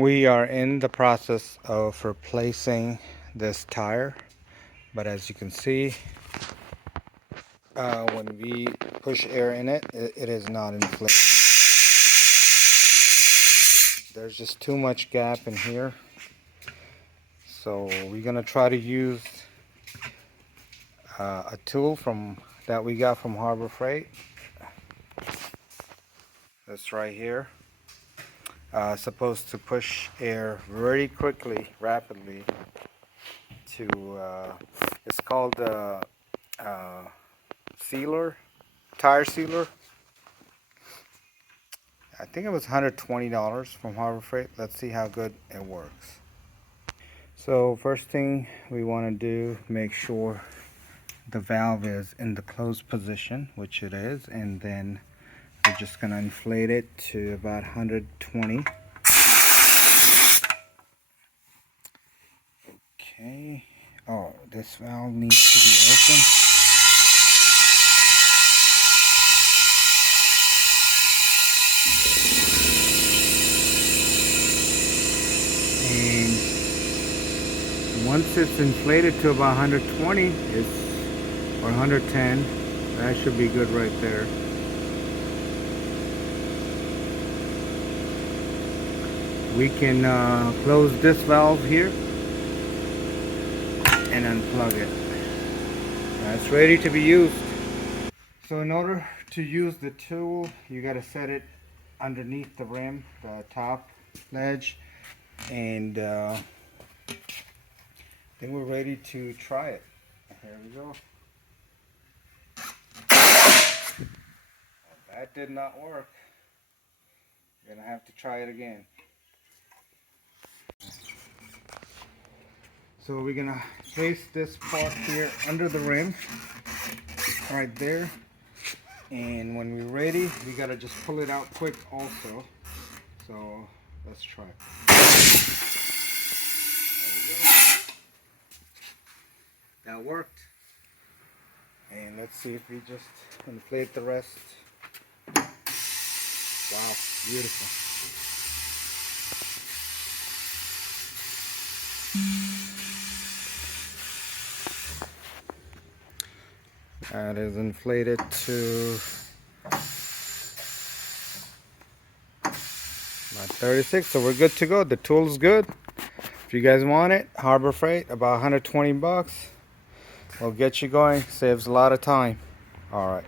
We are in the process of replacing this tire, but as you can see, when we push air in it, it is not inflated. There's just too much gap in here, so we're gonna try to use a tool that we got from Harbor Freight. That's right here. Supposed to push air very quickly, rapidly. It's called sealer, tire sealer. I think it was $120 from Harbor Freight. Let's see how good it works. So first thing we want to do, make sure the valve is in the closed position, which it is, and then we're just going to inflate it to about 120. Okay. Oh, this valve needs to be open. And once it's inflated to about 120, or 110, that should be good right there. We can close this valve here and unplug it. It's ready to be used. So in order to use the tool, you got to set it underneath the rim, the top ledge, and then we're ready to try it. Here we go. That did not work. You're gonna have to try it again. So we're gonna place this part here under the rim, right there. And when we're ready, we gotta just pull it out quick also. So let's try it. There we go. That worked. And let's see if we just inflate the rest. Wow, beautiful. That is inflated to about 36, so we're good to go. The tool's good. If you guys want it, Harbor Freight, about 120 bucks. We'll get you going. Saves a lot of time. All right.